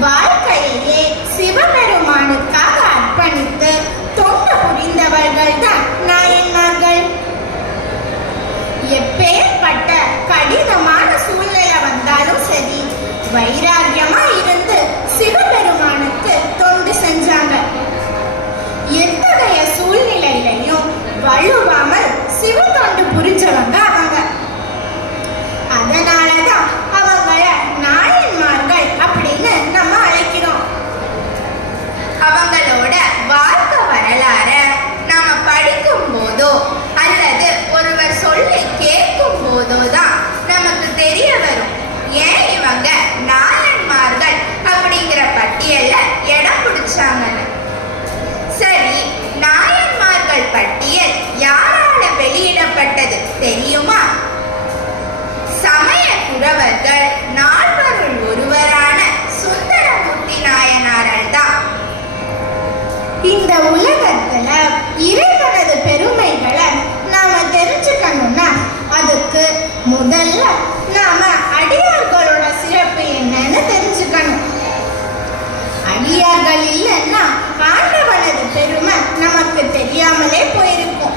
வாழ்க்கையே சிவபெருமானுக்காக அர்ப்பணித்து தொண்டு புரிந்தவர்கள் தான் நாயன்மார்கள். எப்பேற்பட்ட கடினமான சூழ்நிலை வந்தாலும் சரி வைராகியமா நமக்கு தெரியாமலே போயிருக்கும்.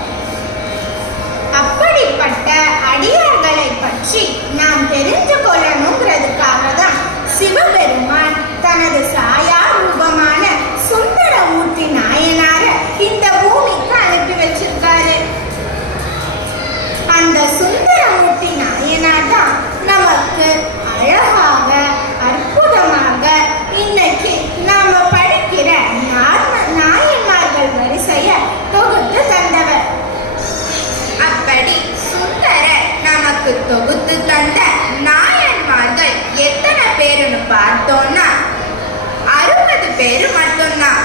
அப்படிப்பட்ட அடியார்களை பற்றி நாம் தெரிஞ்சு கொள்ளணுங்கிறதுக்காக தான் சிவபெருமான் தனது சாயா ரூபமான சுந்தர மூர்த்தி நாயனார இந்த பூமிக்கு அனுப்பி வச்சிருக்காரு. அந்த சுந்தரமூர்த்தி நாயனார் தான் நமக்கு அழகா நமக்கு தொகுத்து தந்த நாயன்மார்கள் எத்தனை பேருன்னு பார்த்தோம்னா அறுபது பேரு மட்டும்தான்.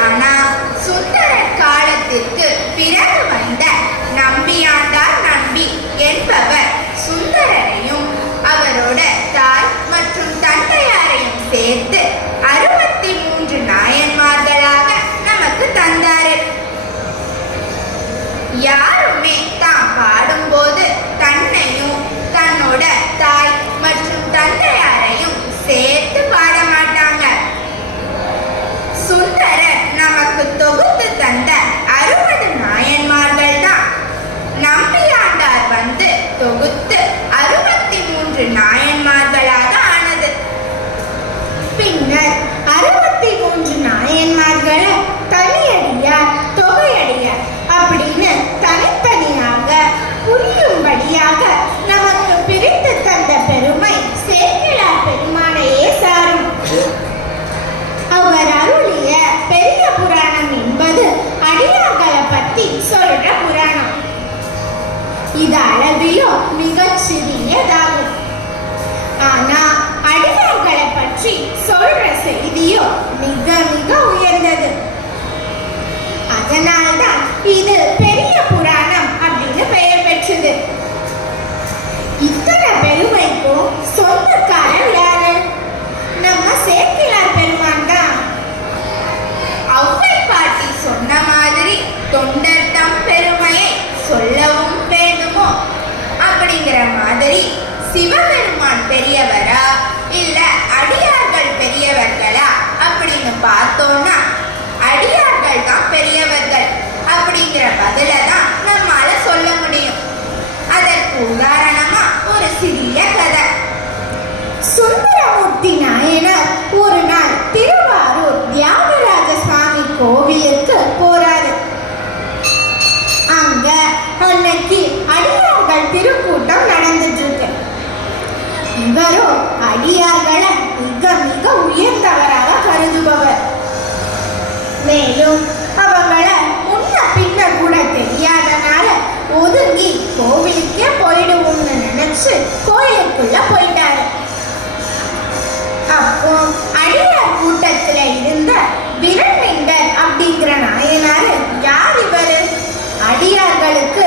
ஆனா சுந்தர காலத்திற்கு பிறகு வந்த நம்பியாண்டார் நம்பி என்பவர் சுந்தரரையும் அவரோட தாய் மற்றும் தந்தையாரையும் சேர்த்து அறுபத்தி மூன்று நாயன்மார்களாக நமக்கு தந்தார். யார் സ്വരുടെ പുരാണം ഇതളവിലോ മികച്ചതിൻ്റെതാകും ആന பெருமான் பெரியவரா? இல்ல அடியார்கள் பெரியவர்களா? அப்படின்னு பார்த்தோம்னா அடியார்கள் தான் பெரியவர்கள் அப்படிங்கிற பதில தான் நம்மால சொல்ல முடியும். அதற்கு உதாரணமா ஒரு சிறிய கதை. சுந்தரமூர்த்தி நாயனர் ஒரு நாள் திருவாரூர் தியாகராஜ சுவாமி கோவிலுக்கு போறாரு. அங்க அன்னைக்கு அடியார்கள் திருக்கூட்டம் இவரோ அடியார்களை மிக மிக உயர்ந்தவராக கருதுபவர். மேலும் அவங்கள முன்ன பின்ன கூட தெரியாதனால ஒதுங்கி கோவிலுக்கே போயிடுவோம்னு நினைச்சு கோயிலுக்குள்ள போயிட்டாரு. அப்போ அடியார் கூட்டத்துல இருந்த விரண்மிண்டர் அப்படிங்கிற நாயனாரு யார் இவரு? அடியார்களுக்கு